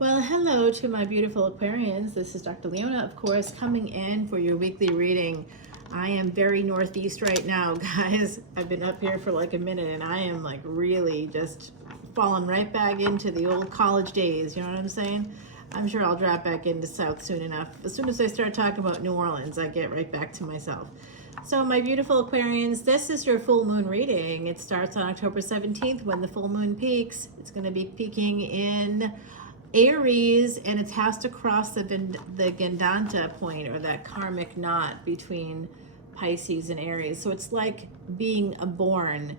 Well, hello to my beautiful Aquarians. This is Dr. Leona, of course, coming in for your weekly reading. I am very northeast right now, guys. I've been up here for like a minute and I am like really just falling right back into the old college days. You know what I'm saying? I'm sure I'll drop back into South soon enough. As soon as I start talking about New Orleans, I get right back to myself. So my beautiful Aquarians, this is your full moon reading. It starts on October 17th when the full moon peaks. It's going to be peaking in Aries, and it has to cross the Gandanta point, or that karmic knot between Pisces and Aries. So it's like being born.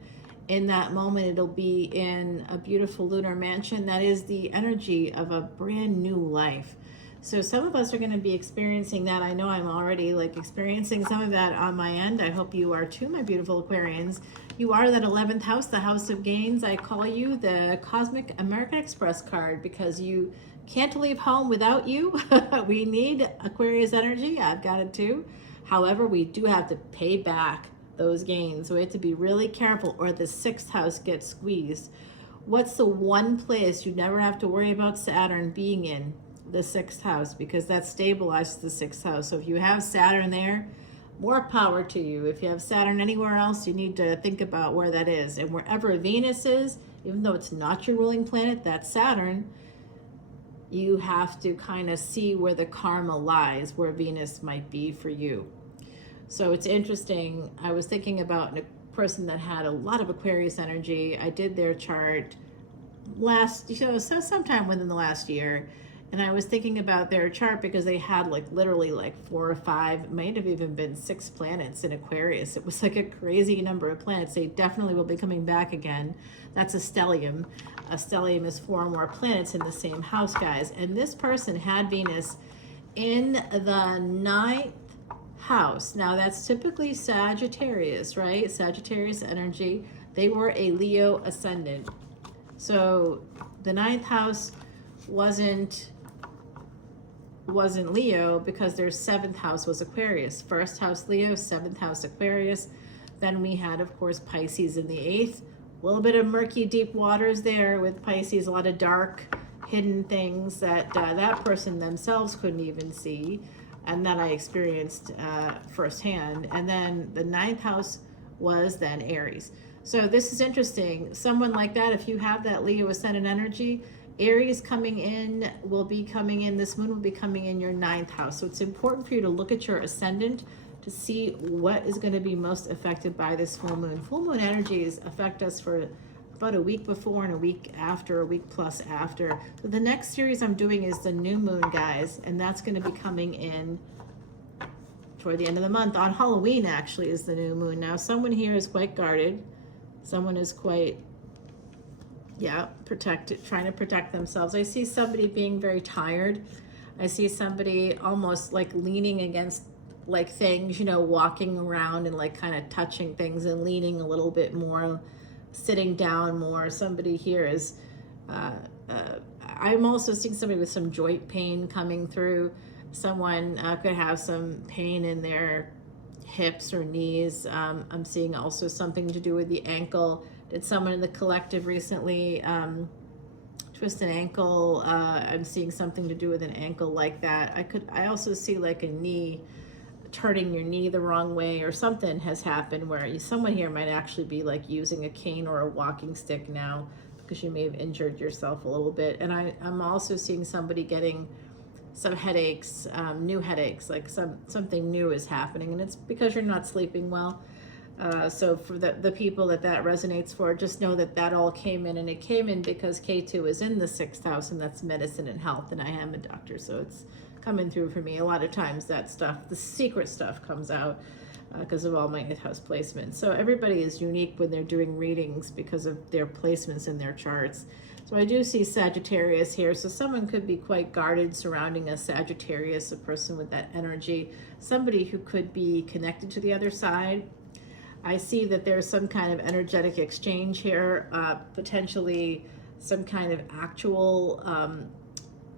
In that moment, it'll be in a beautiful lunar mansion. That is the energy of a brand new life. So some of us are going to be experiencing that. I know I'm already like experiencing some of that on my end. I hope you are too, my beautiful Aquarians. You are that 11th house, the house of gains. I call you the Cosmic American Express card because you can't leave home without you. We need Aquarius energy. I've got it too. However, we do have to pay back those gains. So we have to be really careful or the 6th house gets squeezed. What's the one place you never have to worry about Saturn being in? The 6th house, because that stabilizes the 6th house. So if you have Saturn there, more power to you. If you have Saturn anywhere else, you need to think about where that is. And wherever Venus is, even though it's not your ruling planet, that's Saturn, you have to kind of see where the karma lies, where Venus might be for you. So it's interesting. I was thinking about a person that had a lot of Aquarius energy. I did their chart so sometime within the last year. And I was thinking about their chart because they had like literally like 4 or 5, might have even been 6 planets in Aquarius. It was like a crazy number of planets. They definitely will be coming back again. That's a stellium. A stellium is 4 or more planets in the same house, guys. And this person had Venus in the 9th house. Now that's typically Sagittarius, right? Sagittarius energy. They were a Leo ascendant. So the 9th house wasn't Leo because their 7th house was Aquarius. 1st house Leo, 7th house Aquarius. Then we had, of course, Pisces in the 8th. A little bit of murky, deep waters there with Pisces, a lot of dark, hidden things that that person themselves couldn't even see, and that I experienced firsthand. And then the 9th house was then Aries. So this is interesting. Someone like that, if you have that Leo ascendant energy, Aries coming in will be coming in, this moon will be coming in your 9th house. So it's important for you to look at your ascendant to see what is going to be most affected by this full moon. Full moon energies affect us for about a week before and a week after, a week plus after. So the next series I'm doing is the new moon, guys, and that's going to be coming in toward the end of the month. On Halloween, actually, is the new moon. Now, someone here is quite guarded. Someone is quite trying to protect themselves. I see somebody being very tired. I see somebody almost like leaning against like things, you know, walking around and like kind of touching things and leaning a little bit more, sitting down more. Somebody here is, I'm also seeing somebody with some joint pain coming through. Someone could have some pain in their hips or knees. I'm seeing also something to do with the ankle. Did someone in the collective recently twist an ankle? I'm seeing something to do with an ankle like that. I also see like a knee, turning your knee the wrong way, or something has happened where someone here might actually be like using a cane or a walking stick now because you may have injured yourself a little bit. And I'm also seeing somebody getting some headaches, new headaches, like something new is happening, and it's because you're not sleeping well. So for the people that resonates for, just know that all came in, and it came in because K2 is in the 6th house, and that's medicine and health, and I am a doctor, so it's coming through for me. A lot of times that stuff, the secret stuff, comes out because of all my 8th house placements. So everybody is unique when they're doing readings because of their placements in their charts. So I do see Sagittarius here. So someone could be quite guarded surrounding a Sagittarius, a person with that energy, somebody who could be connected to the other side. I see that there's some kind of energetic exchange here, potentially some kind of actual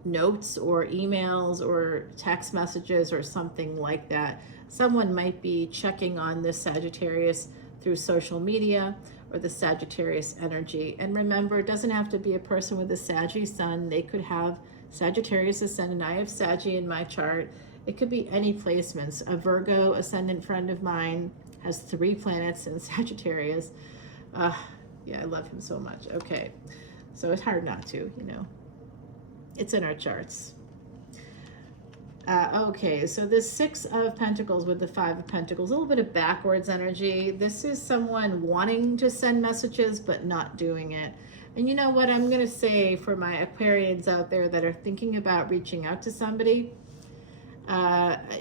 notes or emails or text messages or something like that. Someone might be checking on this Sagittarius through social media, or the Sagittarius energy. And remember, it doesn't have to be a person with a Saggy sun. They could have Sagittarius ascendant. I have Saggy in my chart. It could be any placements. A Virgo ascendant friend of mine has 3 planets in Sagittarius. Yeah, I love him so much. Okay, so it's hard not to, you know. It's in our charts. Okay, so this 6 of Pentacles with the 5 of Pentacles, a little bit of backwards energy. This is someone wanting to send messages but not doing it. And you know what I'm going to say for my Aquarians out there that are thinking about reaching out to somebody,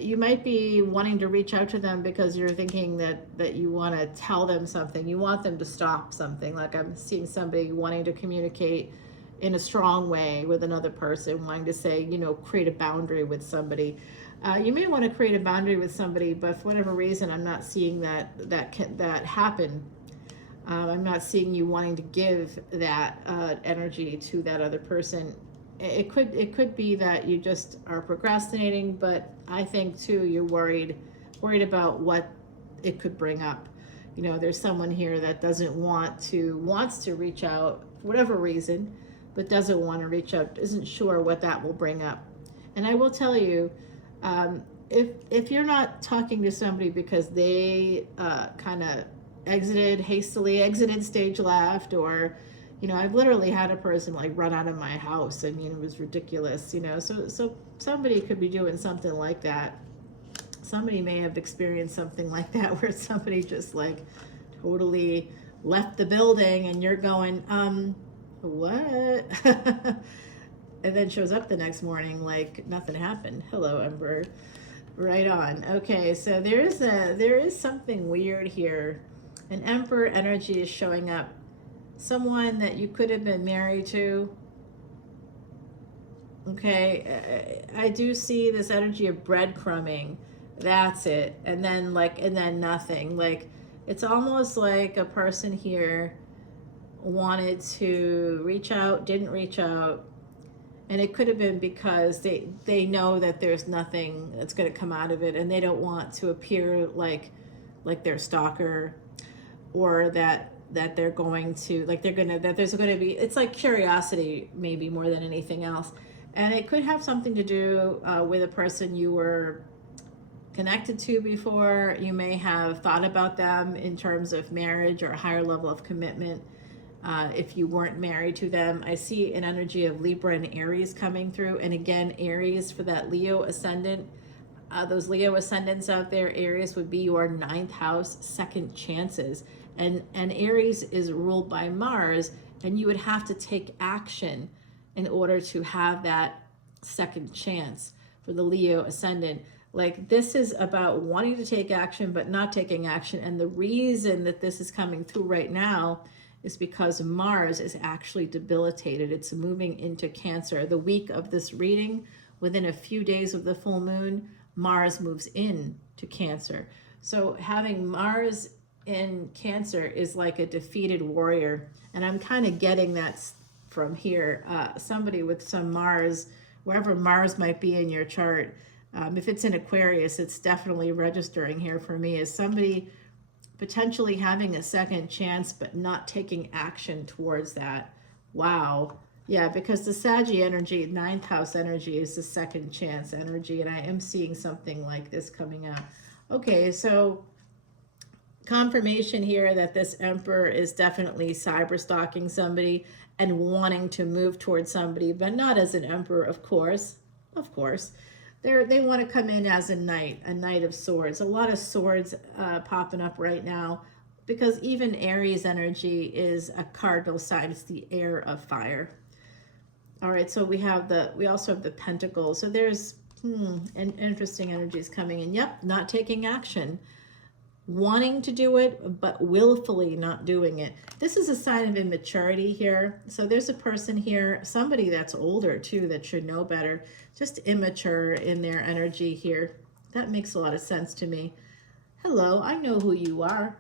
you might be wanting to reach out to them because you're thinking that you want to tell them something. You want them to stop something. Like I'm seeing somebody wanting to communicate in a strong way with another person, wanting to say, you know, create a boundary with somebody. You may want to create a boundary with somebody, but for whatever reason, I'm not seeing that happen. I'm not seeing you wanting to give that energy to that other person. It could be that you just are procrastinating, but I think too you're worried about what it could bring up. You know, there's someone here that wants to reach out for whatever reason, but doesn't want to reach out, isn't sure what that will bring up. And I will tell you, if you're not talking to somebody because they kind of hastily exited stage left, or, you know, I've literally had a person like run out of my house and, you know, it was ridiculous, you know, so somebody could be doing something like that. Somebody may have experienced something like that where somebody just like totally left the building and you're going, what? And then shows up the next morning like nothing happened. Hello, Emperor. Right on. Okay, so there is something weird here. An Emperor energy is showing up. Someone that you could have been married to. Okay, I do see this energy of breadcrumbing. That's it. And then nothing. Like, it's almost like a person here wanted to reach out, didn't reach out, and it could have been because they know that there's nothing that's going to come out of it, and they don't want to appear like their stalker, or that they're going to that there's going to be, it's like curiosity maybe more than anything else. And it could have something to do with a person you were connected to before. You may have thought about them in terms of marriage or a higher level of commitment. If you weren't married to them, I see an energy of Libra and Aries coming through. And again, Aries for that Leo ascendant. Those Leo ascendants out there, Aries would be your 9th house, second chances. And Aries is ruled by Mars, and you would have to take action in order to have that second chance for the Leo ascendant. Like, this is about wanting to take action but not taking action. And the reason that this is coming through right now is because Mars is actually debilitated. It's moving into Cancer. The week of this reading, within a few days of the full moon, Mars moves in to Cancer. So having Mars in Cancer is like a defeated warrior. And I'm kind of getting that from here. Somebody with some Mars, wherever Mars might be in your chart, if it's in Aquarius, it's definitely registering here for me as somebody potentially having a second chance but not taking action towards that. Wow. Yeah, because the Saggy energy, 9th house energy, is the second chance energy, and I am seeing something like this coming out. Okay, so confirmation here that this Emperor is definitely cyber stalking somebody and wanting to move towards somebody, but not as an Emperor, of course. Of course. They want to come in as a Knight of Swords. A lot of swords popping up right now, because even Aries energy is a cardinal sign. It's the air of fire. All right, so we also have the Pentacles. So there's interesting energies coming in. Yep, not taking action. Wanting to do it, but willfully not doing it. This is a sign of immaturity here. So there's a person here, somebody that's older too, that should know better, just immature in their energy here. That makes a lot of sense to me. Hello, I know who you are.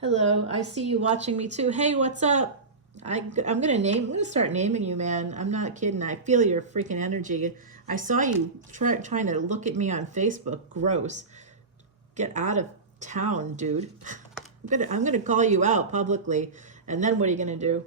Hello, I see you watching me too. Hey, what's up? I'm gonna start naming you, man. I'm not kidding. I feel your freaking energy. I saw you trying to look at me on Facebook. Gross. Get out of town, dude. I'm gonna call you out publicly, and then what are you gonna do?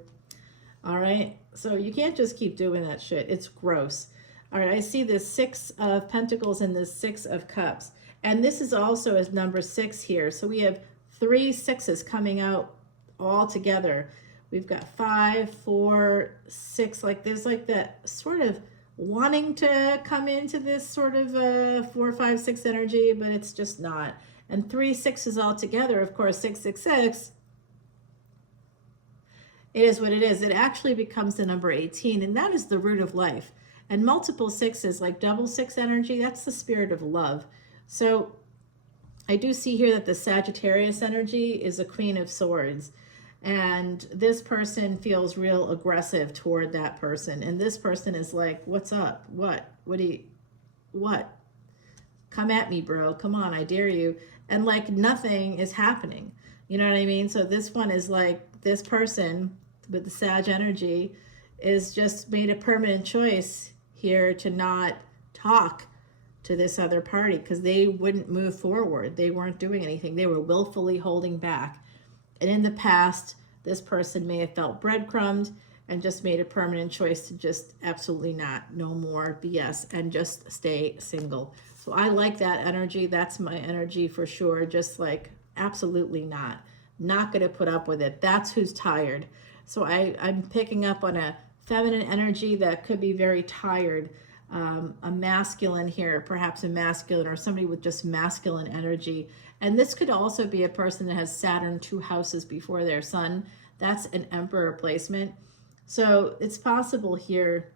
All right, so you can't just keep doing that shit. It's gross. All right, I see this 6 of Pentacles and this 6 of Cups, and this is also as number 6 here. So we have 3 6s coming out all together. We've got 5, 4, 6. Like there's like that sort of wanting to come into this sort of 4, 5, 6 energy, but it's just not. And 3 6s all together, of course, 666. It is what it is. It actually becomes the number 18, and that is the root of life. And multiple 6s, like double 6 energy, that's the spirit of love. So I do see here that the Sagittarius energy is a Queen of Swords. And this person feels real aggressive toward that person. And this person is like, what's up? What? What? Come at me, bro. Come on, I dare you. And like nothing is happening. You know what I mean? So this one is like, this person with the Sag energy is just made a permanent choice here to not talk to this other party because they wouldn't move forward. They weren't doing anything. They were willfully holding back. And in the past, this person may have felt breadcrumbed and just made a permanent choice to just absolutely not, no more BS, and just stay single. So I like that energy. That's my energy for sure. Just like absolutely not going to put up with it. That's who's tired. So I'm picking up on a feminine energy that could be very tired. A masculine here, perhaps a masculine or somebody with just masculine energy. And this could also be a person that has Saturn 2 houses before their sun. That's an Emperor placement. So it's possible here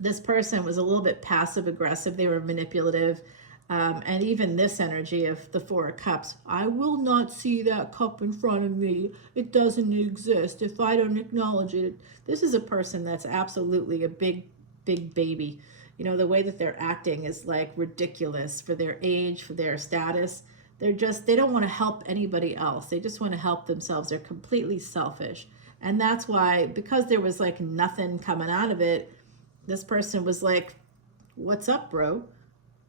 this person was a little bit passive aggressive. They were manipulative. And even this energy of the 4 of Cups, I will not see that cup in front of me. It doesn't exist if I don't acknowledge it. This is a person that's absolutely a big baby. You know, the way that they're acting is like ridiculous for their age, for their status. They don't want to help anybody else. They just want to help themselves. They're completely selfish. And that's why, because there was like nothing coming out of it, this person was like, what's up, bro?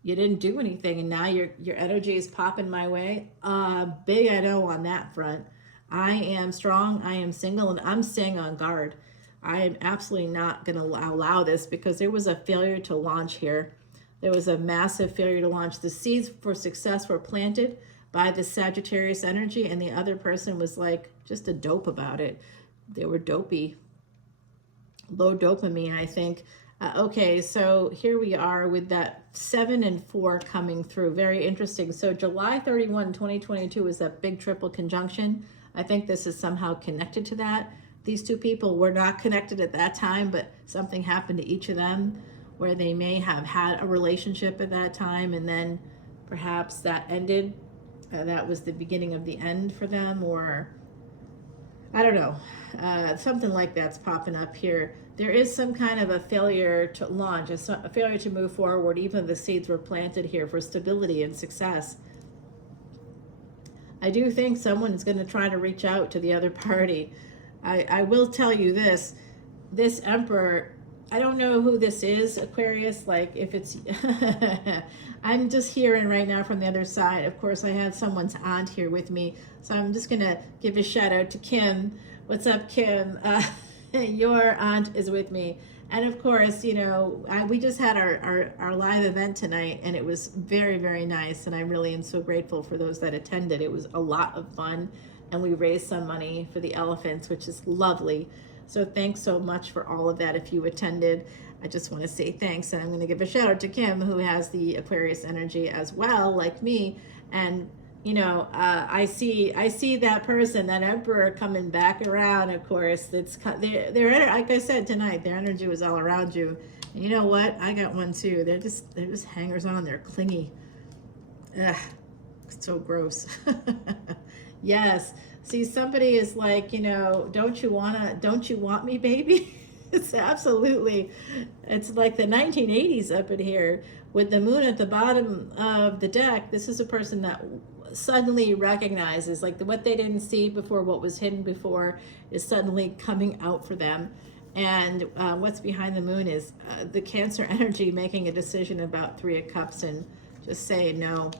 You didn't do anything, and now your energy is popping my way. Big I know on that front. I am strong, I am single, and I'm staying on guard. I am absolutely not going to allow this because there was a failure to launch here. There was a massive failure to launch. The seeds for success were planted by the Sagittarius energy, and the other person was like just a dope about it. They were dopey. Low dopamine, I think. Okay, so here we are with that 7 and 4 coming through. Very interesting. So July 31, 2022 is that big triple conjunction. I think this is somehow connected to that. These two people were not connected at that time, but something happened to each of them where they may have had a relationship at that time, and then perhaps that ended. That was the beginning of the end for them, or I don't know. Something like that's popping up here. There is some kind of a failure to launch, a failure to move forward, even if the seeds were planted here for stability and success. I do think someone is going to try to reach out to the other party. I will tell you this Emperor, I don't know who this is, Aquarius, like if it's, I'm just hearing right now from the other side. Of course, I have someone's aunt here with me, so I'm just going to give a shout out to Kim. What's up, Kim? Your aunt is with me. And of course, you know, we just had our live event tonight, and it was very, very nice. And I really am so grateful for those that attended. It was a lot of fun, and we raised some money for the elephants, which is lovely. So thanks so much for all of that. If you attended, I just want to say thanks. And I'm going to give a shout out to Kim, who has the Aquarius energy as well, like me. And you know, I see that person, that Emperor, coming back around. Of course, it's their like I said tonight, their energy was all around you. And you know what? I got one too. They're just hangers on. They're clingy. Ugh, it's so gross. Yes. See, somebody is like, you know, don't you want me, baby? It's absolutely, it's like the 1980s up in here with the moon at the bottom of the deck. This is a person that suddenly recognizes, like, what they didn't see before, what was hidden before is suddenly coming out for them. And what's behind the moon is the Cancer energy making a decision about 3 of Cups and just saying no.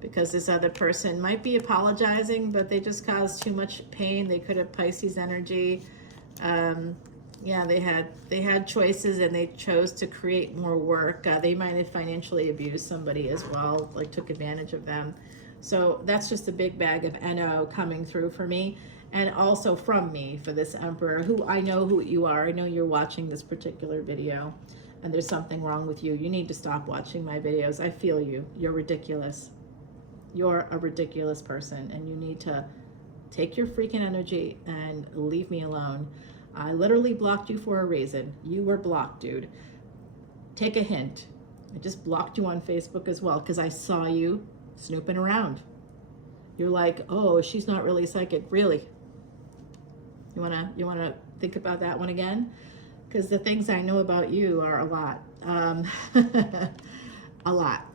because this other person might be apologizing, but they just caused too much pain. They could have Pisces energy. Yeah, they had choices and they chose to create more work. They might have financially abused somebody as well, like took advantage of them. So that's just a big bag of NO coming through for me, and also from me for this Emperor, who I know who you are. I know you're watching this particular video and there's something wrong with you. You need to stop watching my videos. I feel you. You're ridiculous. You're a ridiculous person, and you need to take your freaking energy and leave me alone. I literally blocked you for a reason. You were blocked, dude. Take a hint. I just blocked you on Facebook as well because I saw you snooping around. You're like, oh, she's not really psychic. Really? You wanna think about that one again? Because the things I know about you are a lot. A lot.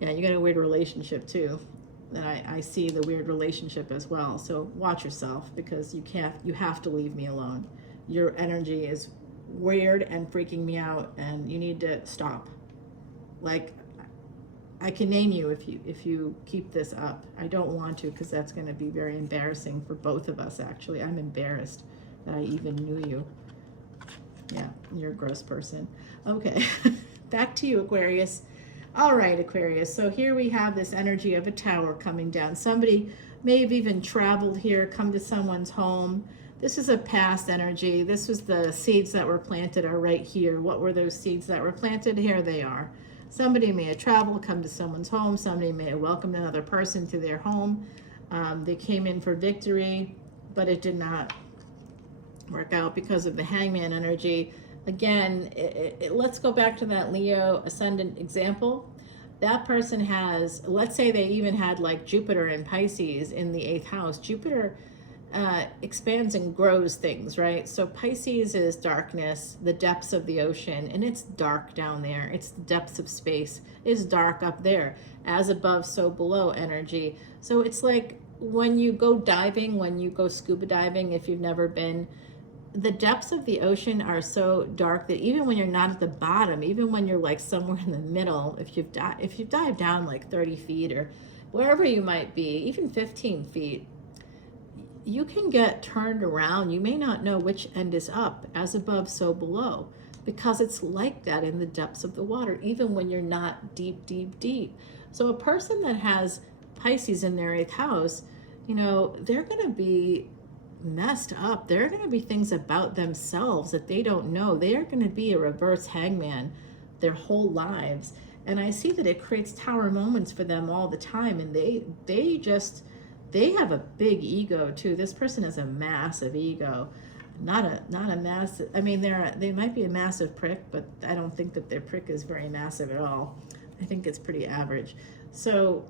Yeah, you got a weird relationship too. And I see the weird relationship as well. So watch yourself, because you have to leave me alone. Your energy is weird and freaking me out, and you need to stop. Like, I can name you if you keep this up. I don't want to, because that's going to be very embarrassing for both of us, actually. I'm embarrassed that I even knew you. Yeah, you're a gross person. Okay, back to you, Aquarius. All right, Aquarius, so here we have this energy of a tower coming down. Somebody may have even traveled here, come to someone's home. This is a past energy. This was the seeds that were planted are right here. What were those seeds that were planted? Here they are. Somebody may have traveled, come to someone's home. Somebody may have welcomed another person to their home. They came in for victory, but it did not work out because of the Hangman energy. Again, let's go back to that Leo Ascendant example. That person has, let's say they even had like Jupiter and Pisces in the 8th house. Jupiter expands and grows things, right? So Pisces is darkness, the depths of the ocean, and it's dark down there. It's the depths of space. It's dark up there. As above, so below energy. So it's like when you go diving, when you go scuba diving, if you've never been, the depths of the ocean are so dark that even when you're not at the bottom, even when you're like somewhere in the middle, if you've dived down like 30 feet or wherever you might be, even 15 feet, you can get turned around. You may not know which end is up, as above, so below, because it's like that in the depths of the water, even when you're not deep, deep, deep. So a person that has Pisces in their 8th house, you know, they're going to be messed up. There are going to be things about themselves that they don't know. They are going to be a reverse hangman their whole lives. And I see that it creates tower moments for them all the time. And they have a big ego too. This person has a massive ego. Not a massive, I mean, they might be a massive prick, but I don't think that their prick is very massive at all. I think it's pretty average. So,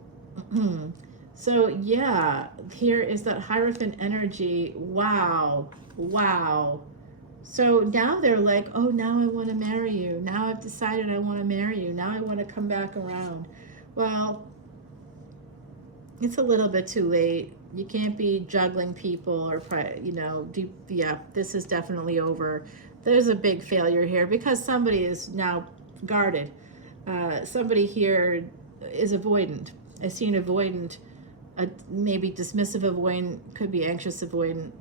so yeah, here is that Hierophant energy. Wow. Wow. So now they're like, oh, now I want to marry you. Now I've decided I want to marry you. Now I want to come back around. Well, it's a little bit too late. You can't be juggling people or, you know, yeah, this is definitely over. There's a big failure here because somebody is now guarded. Somebody here is avoidant. I see an avoidant. Maybe dismissive avoidant, could be anxious avoidant.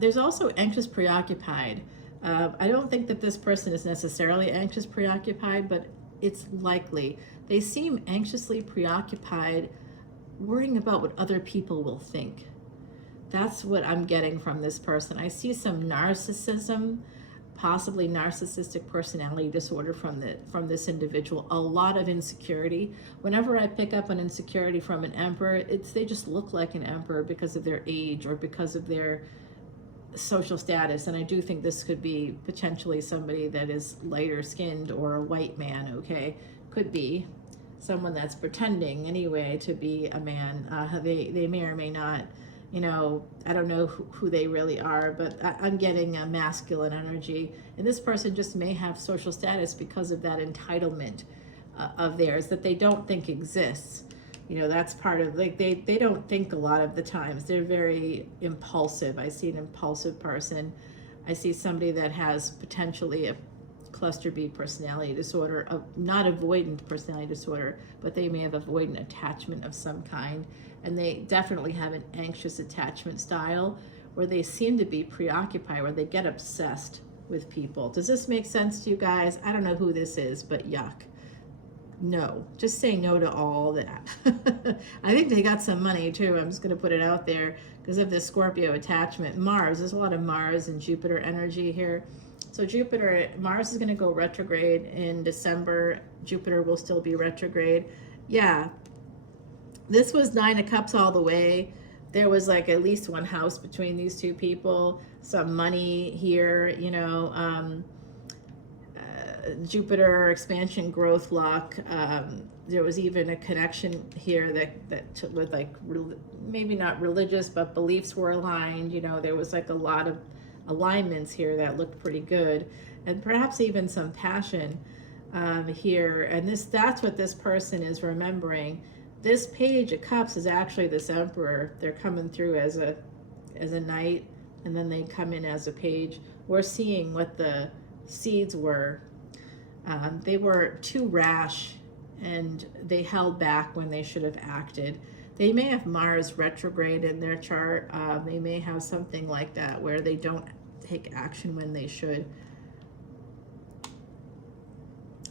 There's also anxious preoccupied. I don't think that this person is necessarily anxious preoccupied, but it's likely. They seem anxiously preoccupied, worrying about what other people will think. That's what I'm getting from this person. I see some narcissism, possibly narcissistic personality disorder from this individual. A lot of insecurity. Whenever I pick up an insecurity from an emperor, they just look like an emperor because of their age or because of their social status. And I do think this could be potentially somebody that is lighter skinned or a white man, okay? Could be someone that's pretending anyway to be a man. They may or may not, you know, I don't know who they really are, but I'm getting a masculine energy. And this person just may have social status because of that entitlement of theirs that they don't think exists. You know, that's part of, like, they don't think a lot of the times. They're very impulsive. I see an impulsive person. I see somebody that has potentially a cluster B personality disorder, not avoidant personality disorder, but they may have avoidant attachment of some kind. And they definitely have an anxious attachment style where they seem to be preoccupied, where they get obsessed with people. Does this make sense to you guys? I don't know who this is, but yuck. No, just say no to all that. I think they got some money too. I'm just going to put it out there because of this Scorpio attachment. Mars, there's a lot of Mars and Jupiter energy here. So Mars is going to go retrograde in December. Jupiter will still be retrograde. Yeah, this was 9 of Cups all the way. There was like at least one house between these two people, some money here, you know, Jupiter expansion, growth, luck. There was even a connection here that with like maybe not religious, but beliefs were aligned. You know, there was like a lot of alignments here that looked pretty good, and perhaps even some passion here. And that's what this person is remembering. This Page of Cups is actually this Emperor. They're coming through as a knight, and then they come in as a page. We're seeing what the seeds were. They were too rash, and they held back when they should have acted. They may have Mars retrograde in their chart. They may have something like that where they don't take action when they should.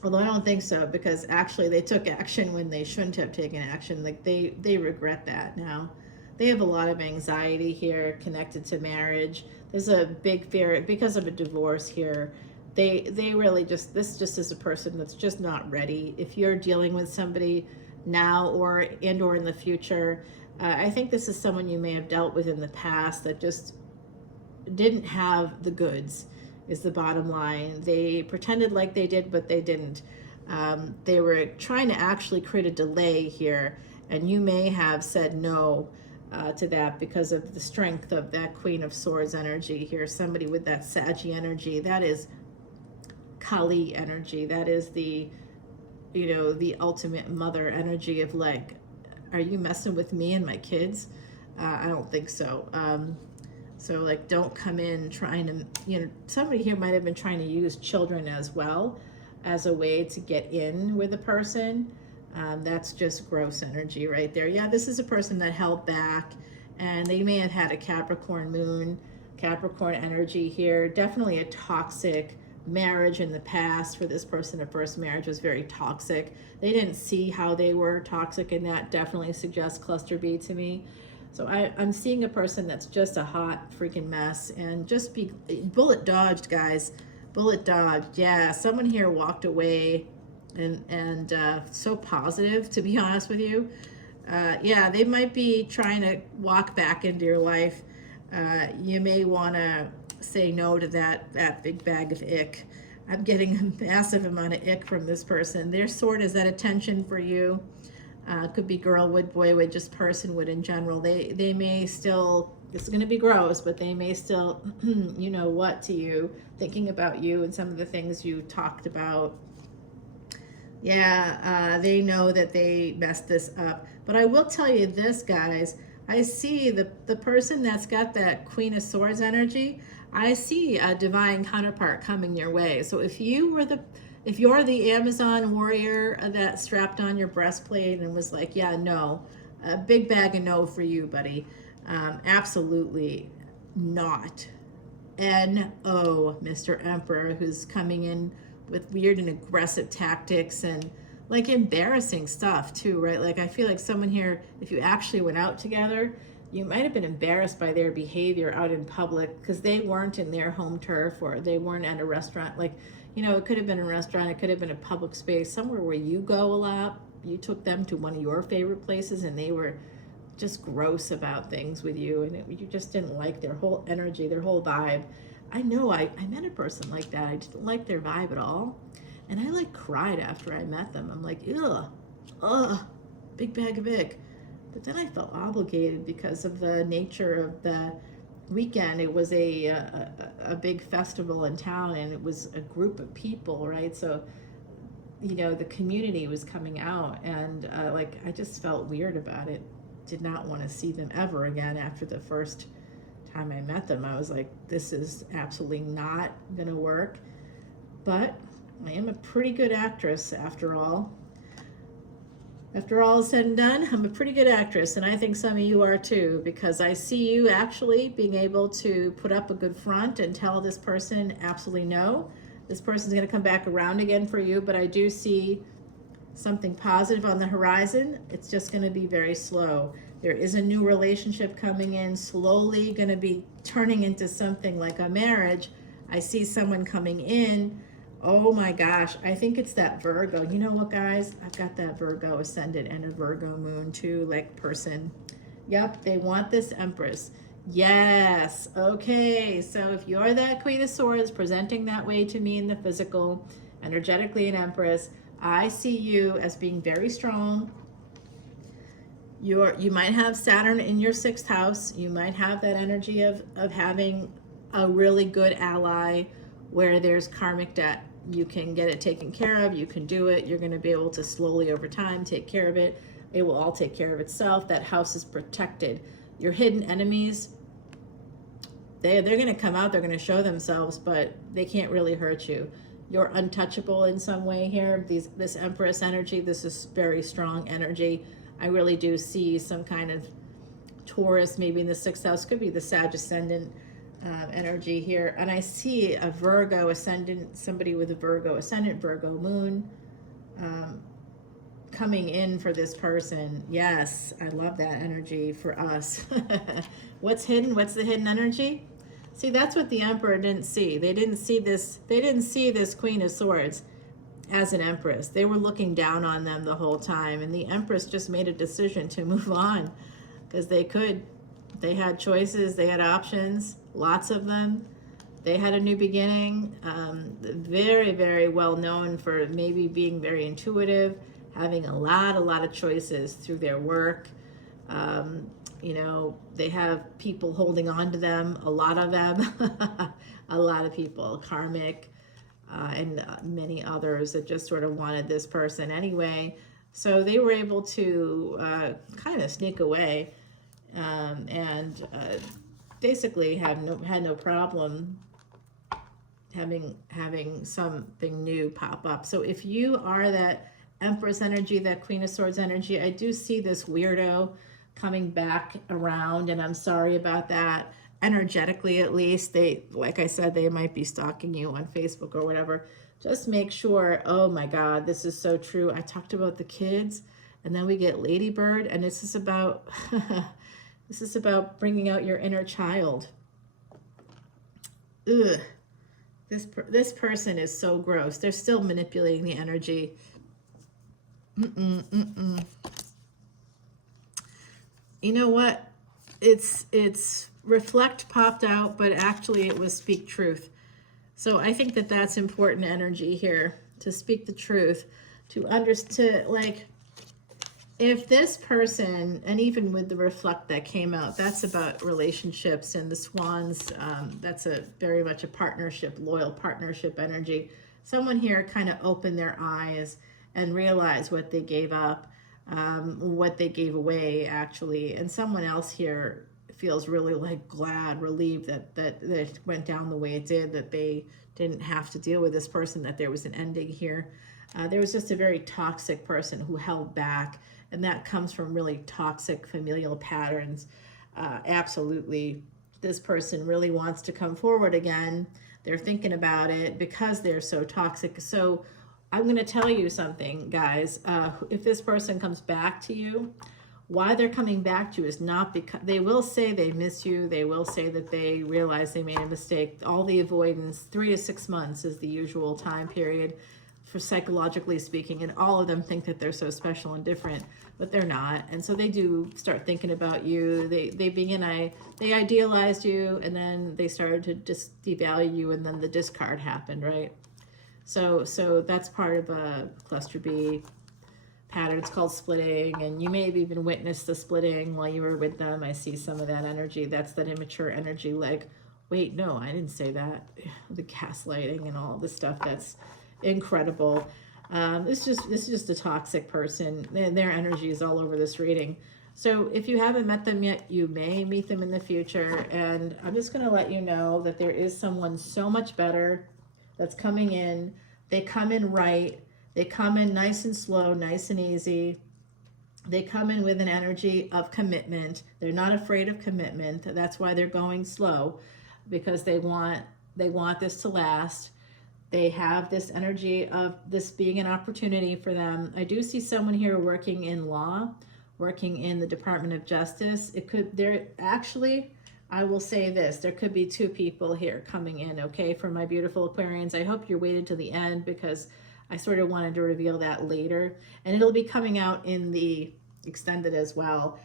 Although I don't think so, because actually they took action when they shouldn't have taken action. Like they regret that now. They have a lot of anxiety here connected to marriage. There's a big fear because of a divorce here. They really this is a person that's just not ready. If you're dealing with somebody now or in the future, I think this is someone you may have dealt with in the past that just didn't have the goods, is the bottom line. They pretended like they did, but they didn't. They were trying to actually create a delay here, and you may have said no to that because of the strength of that Queen of Swords energy here. Somebody with that Saggy energy, that is Kali energy. That is the, you know, the ultimate mother energy of like, are you messing with me and my kids? I don't think so. So like, don't come in trying to, you know, somebody here might have been trying to use children as well as a way to get in with a person. That's just gross energy right there. Yeah, this is a person that held back, and they may have had a Capricorn moon, Capricorn energy here. Definitely a toxic marriage in the past for this person. A first marriage was very toxic. They didn't see how they were toxic, and that definitely suggests cluster B to me. So I'm seeing a person that's just a hot freaking mess, and just be bullet dodged, guys. Bullet dodged. Yeah, someone here walked away and so positive, to be honest with you. Yeah, they might be trying to walk back into your life. You may want to say no to that big bag of ick. I'm getting a massive amount of ick from this person. Their sword is that attention for you. Could be girl would, boy would, just person would in general. They may still, this is going to be gross, but they may still, you know what, to you, thinking about you and some of the things you talked about. Yeah, they know that they messed this up. But I will tell you this, guys. I see the person that's got that Queen of Swords energy, I see a divine counterpart coming your way. So if you're the Amazon warrior that strapped on your breastplate and was like, yeah, no, a big bag of no for you, buddy. Absolutely not. No, Mr. Emperor, who's coming in with weird and aggressive tactics and like embarrassing stuff too, right? Like I feel like someone here, if you actually went out together, you might have been embarrassed by their behavior out in public because they weren't in their home turf, or they weren't at a restaurant. Like, you know, it could have been a restaurant, it could have been a public space, somewhere where you go a lot. You took them to one of your favorite places and they were just gross about things with you, and you just didn't like their whole energy, their whole vibe. I know I met a person like that. I didn't like their vibe at all. And I like cried after I met them. I'm like, ugh, big bag of ick. But then I felt obligated because of the nature of the weekend. It was a big festival in town, and it was a group of people, right? So, you know, the community was coming out, and like I just felt weird about it. Did not want to see them ever again after the first time I met them. I was like, this is absolutely not gonna work. but I am a pretty good actress after all. After all is said and done, I'm a pretty good actress, and I think some of you are too, because I see you actually being able to put up a good front and tell this person absolutely no. This person's going to come back around again for you, but I do see something positive on the horizon. It's just going to be very slow. There is a new relationship coming in, slowly going to be turning into something like a marriage. I see someone coming in. Oh my gosh, I think it's that Virgo. You know what, guys? I've got that Virgo Ascendant and a Virgo Moon too, like person. Yep, they want this Empress. Yes, okay, so if you're that Queen of Swords presenting that way to me in the physical, energetically an Empress, I see you as being very strong. You might have Saturn in your 6th house. You might have that energy of having a really good ally where there's karmic debt. You can get it taken care of. You can do it. You're going to be able to slowly over time take care of it. It will all take care of itself. That house is protected. Your hidden enemies, they're going to come out. They're going to show themselves, but they can't really hurt you. You're untouchable in some way here. This Empress energy, this is very strong energy. I really do see some kind of Taurus, maybe in the 6th house, could be the Sag Ascendant energy here. And I see a Virgo Ascendant, somebody with a Virgo Ascendant, Virgo Moon coming in for this person. Yes, I love that energy for us. What's hidden? What's the hidden energy? See, that's what the Emperor didn't see. They didn't see this Queen of Swords as an Empress. They were looking down on them the whole time, and the Empress just made a decision to move on because they could. They had choices, they had options, lots of them. They had a new beginning. Very, very well known for maybe being very intuitive, having a lot of choices through their work. You know, they have people holding on to them, a lot of them, a lot of people, karmic, and many others that just sort of wanted this person anyway. So they were able to kind of sneak away and basically had no problem having something new pop up. So if you are that Empress energy, that Queen of Swords energy, I do see this weirdo coming back around, and I'm sorry about that. Energetically, at least, they, like I said, they might be stalking you on Facebook or whatever. Just make sure, oh my God, this is so true. I talked about the kids, and then we get Ladybird, and this is about this is about bringing out your inner child. Ugh. This person is so gross. They're still manipulating the energy. You know what? It's reflect popped out, but actually it was speak truth. So I think that that's important energy here, to speak the truth, to understand, like, if this person, and even with the reflect that came out, that's about relationships and the swans, that's a very much a partnership, loyal partnership energy. Someone here kind of opened their eyes and realized what they gave up, what they gave away actually, and someone else here feels really like glad, relieved that it went down the way it did, that they didn't have to deal with this person, that there was an ending here. There was just a very toxic person who held back, and that comes from really toxic familial patterns. Absolutely, this person really wants to come forward again. They're thinking about it because they're so toxic. So I'm going to tell you something, guys. If this person comes back to you, why they're coming back to you is not because they will say they miss you. They will say that they realize they made a mistake. All the avoidance, 3 to 6 months is the usual time period for psychologically speaking, and all of them think that they're so special and different, but they're not. And so they do start thinking about you. They idealized you, and then they started to just devalue you, and then the discard happened, right? So that's part of a cluster B pattern. It's called splitting, and you may have even witnessed the splitting while you were with them. I see some of that energy. That's that immature energy, like, wait, no, I didn't say that. The gaslighting and all this stuff, that's incredible. This is just a toxic person. Their energy is all over this reading. So if you haven't met them yet, you may meet them in the future, and I'm just going to let you know that there is someone so much better that's coming in. They come in right. They come in nice and slow, nice and easy. They come in with an energy of commitment. They're not afraid of commitment. That's why they're going slow, because they want this to last. They have this energy of this being an opportunity for them. I do see someone here working in law, working in the Department of Justice. It could, there actually, I will say this, there could be two people here coming in, okay, for my beautiful Aquarians. I hope you waited to the end, because I sort of wanted to reveal that later, and it'll be coming out in the extended as well.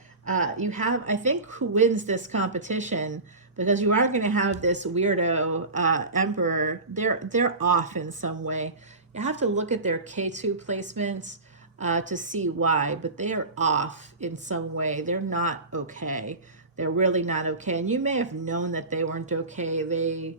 You have, I think, who wins this competition, because you are going to have this weirdo emperor. They're off in some way. You have to look at their K2 placements to see why, but they are off in some way. They're not okay. They're really not okay. And you may have known that they weren't okay.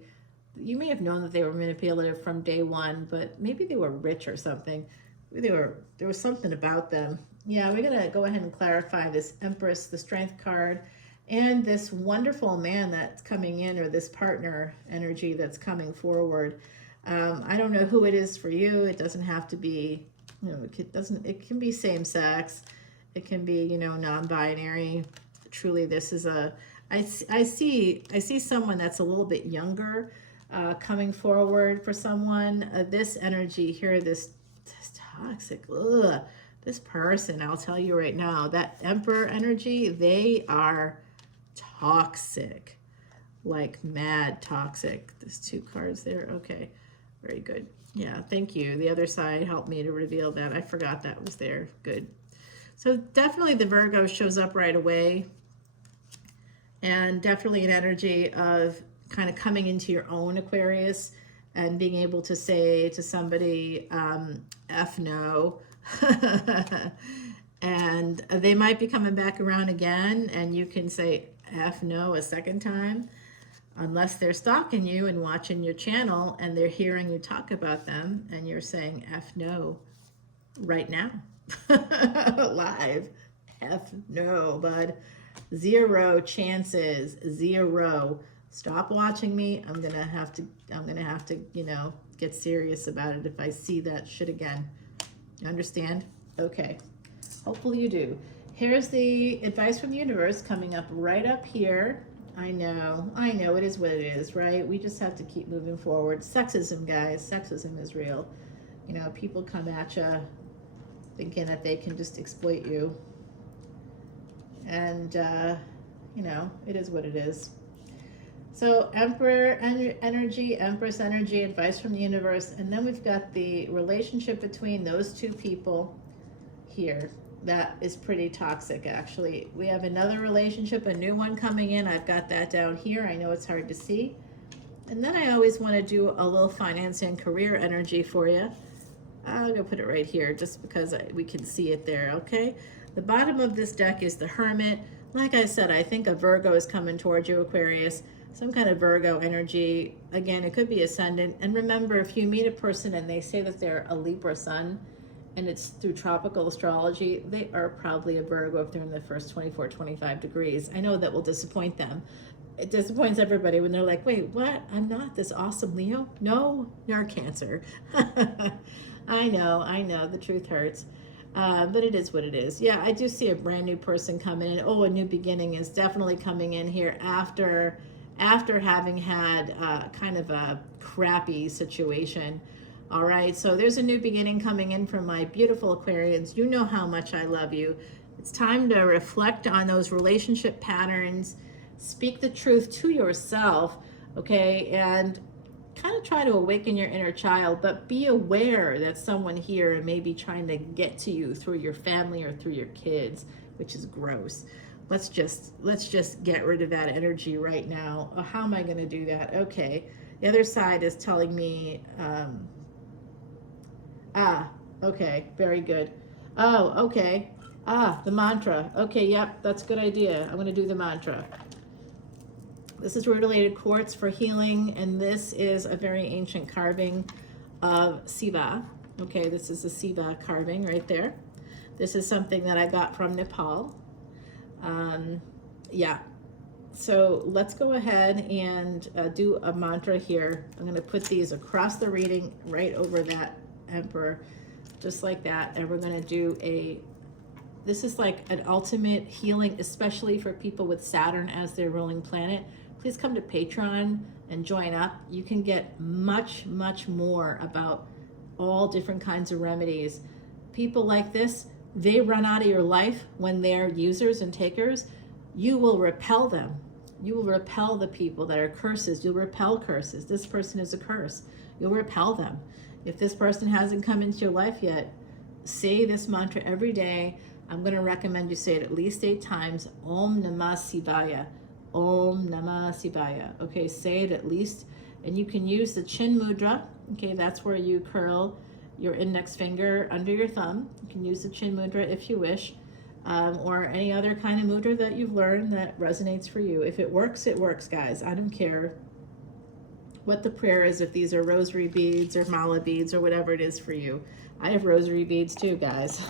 You may have known that they were manipulative from day one, but maybe they were rich or something. There was something about them. Yeah, we're going to go ahead and clarify this Empress, the Strength card, and this wonderful man that's coming in, or this partner energy that's coming forward. I don't know who it is for you. It doesn't have to be, it can be same sex. It can be, non-binary. Truly, this is I see someone that's a little bit younger coming forward for someone. This energy here, this toxic, this person, I'll tell you right now, that Emperor energy, they are toxic, like mad toxic. There's two cards there. Okay, very good. Yeah, thank you. The other side helped me to reveal that. I forgot that was there. Good. So definitely the Virgo shows up right away, and definitely an energy of kind of coming into your own, Aquarius, and being able to say to somebody, F no. And they might be coming back around again, and you can say F no a second time, unless they're stalking you and watching your channel and they're hearing you talk about them, and you're saying F no right now. Live. F no, bud. Zero chances. Zero. Stop watching me. I'm gonna have to get serious about it if I see that shit again. You understand? Okay. Hopefully you do. Here's the advice from the universe coming up right up here. I know, it is what it is, right? We just have to keep moving forward. Sexism, guys, sexism is real. People come at you thinking that they can just exploit you. And, it is what it is. So Emperor energy, Empress energy, advice from the universe. And then we've got the relationship between those two people here. That is pretty toxic, actually. We have another relationship, a new one coming in. I've got that down here. I know it's hard to see. And then I always want to do a little finance and career energy for you. I'm going to put it right here just because we can see it there, okay? The bottom of this deck is the Hermit. Like I said, I think a Virgo is coming towards you, Aquarius. Some kind of Virgo energy. Again, it could be Ascendant. And remember, if you meet a person and they say that they're a Libra sun, and it's through tropical astrology, they are probably a Virgo if they're in the first 24, 25 degrees. I know that will disappoint them. It disappoints everybody when they're like, wait, what? I'm not this awesome Leo? No, you're a Cancer. I know, the truth hurts. But it is what it is. Yeah, I do see a brand new person coming in. Oh, a new beginning is definitely coming in here after having had kind of a crappy situation. All right, so there's a new beginning coming in from my beautiful Aquarians. You know how much I love you. It's time to reflect on those relationship patterns, speak the truth to yourself, okay, and kind of try to awaken your inner child, but be aware that someone here may be trying to get to you through your family or through your kids, which is gross. Let's just get rid of that energy right now. Oh, how am I going to do that? Okay, the other side is telling me, okay, very good. Oh, okay. The mantra. Okay, yep, that's a good idea. I'm going to do the mantra. This is rutilated quartz for healing, and this is a very ancient carving of Shiva. Okay, this is a Shiva carving right there. This is something that I got from Nepal. Yeah, So let's go ahead and do a mantra here. I'm going to put these across the reading right over that emperor, just like that. And we're going to do this is like an ultimate healing, especially for people with Saturn as their ruling planet. Please come to Patreon and join up. You can get much, much more about all different kinds of remedies. People like this, they run out of your life when they're users and takers. You will repel them. You will repel the people that are curses. You'll repel curses. This person is a curse. You'll repel them. If this person hasn't come into your life yet, say this mantra every day. I'm going to recommend you say it at least 8 times. Om Namah Shivaya. Om Namah Shivaya. Okay, say it at least. And you can use the chin mudra. Okay, that's where you curl your index finger under your thumb. You can use the chin mudra if you wish. Or any other kind of mudra that you've learned that resonates for you. If it works, guys. I don't care what the prayer is, if these are rosary beads or mala beads or whatever it is for you. I have rosary beads too, guys.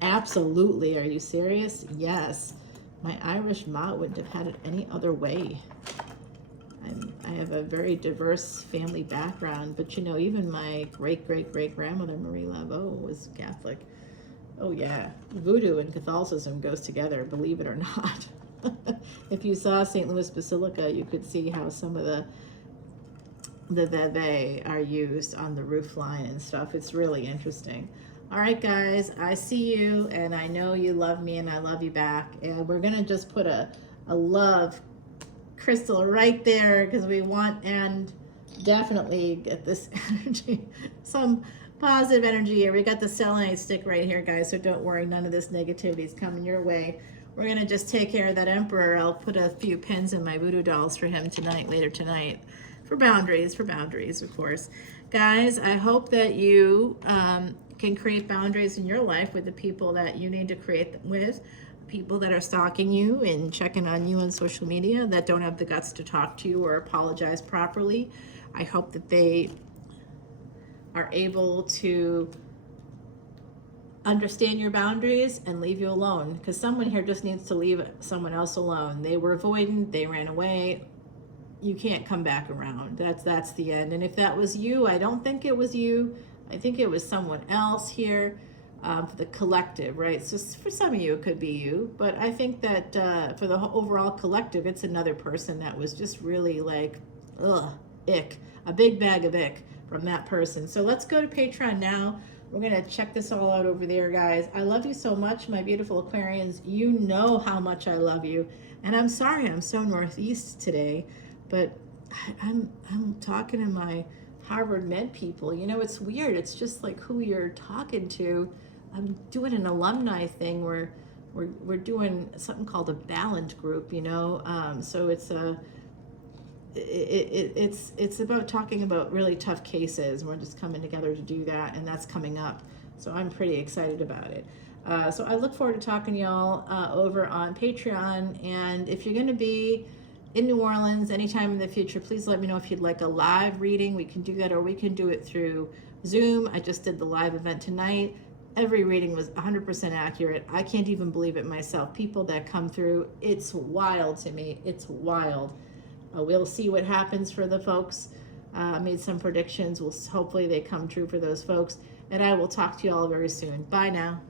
Absolutely. Are you serious? Yes. My Irish ma wouldn't have had it any other way. I have a very diverse family background, but you know, even my great-great-great-grandmother, Marie Laveau, was Catholic. Oh yeah, voodoo and Catholicism goes together, believe it or not. If you saw St. Louis Basilica, you could see how some of the veve are used on the roof line and stuff. It's really interesting. All right, guys, I see you, and I know you love me, and I love you back. And we're gonna just put a love crystal right there because we want and definitely get this energy, some positive energy here. We got the selenite stick right here, guys, so don't worry, none of this negativity is coming your way. We're gonna just take care of that emperor. I'll put a few pins in my voodoo dolls for him tonight, later tonight, for boundaries, of course. Guys, I hope that you can create boundaries in your life with the people that you need to create them with, people that are stalking you and checking on you on social media that don't have the guts to talk to you or apologize properly. I hope that they are able to understand your boundaries and leave you alone, because someone here just needs to leave someone else alone. They were avoidant, they ran away. You can't come back around. That's the end. And if that was you, I don't think it was you. I think it was someone else here, for the collective, right? So for some of you, it could be you, but I think that for the overall collective, it's another person that was just really like, ugh, ick, a big bag of ick from that person. So let's go to Patreon now. We're gonna check this all out over there, guys. I love you so much, my beautiful Aquarians. You know how much I love you. And I'm sorry I'm so northeast today, but I'm talking to my Harvard Med people. You know, it's weird. It's just like who you're talking to. I'm doing an alumni thing where we're doing something called a Ballant group, you know. So it's it's about talking about really tough cases. We're just coming together to do that, and that's coming up. So I'm pretty excited about it. So I look forward to talking to y'all over on Patreon. And if you're going to be in New Orleans anytime in the future, please let me know if you'd like a live reading. We can do that, or we can do it through Zoom. I just did the live event tonight. Every reading was 100% accurate. I can't even believe it myself. People that come through, it's wild to me. It's wild. We'll see what happens for the folks. I made some predictions. Hopefully they come true for those folks. And I will talk to you all very soon. Bye now.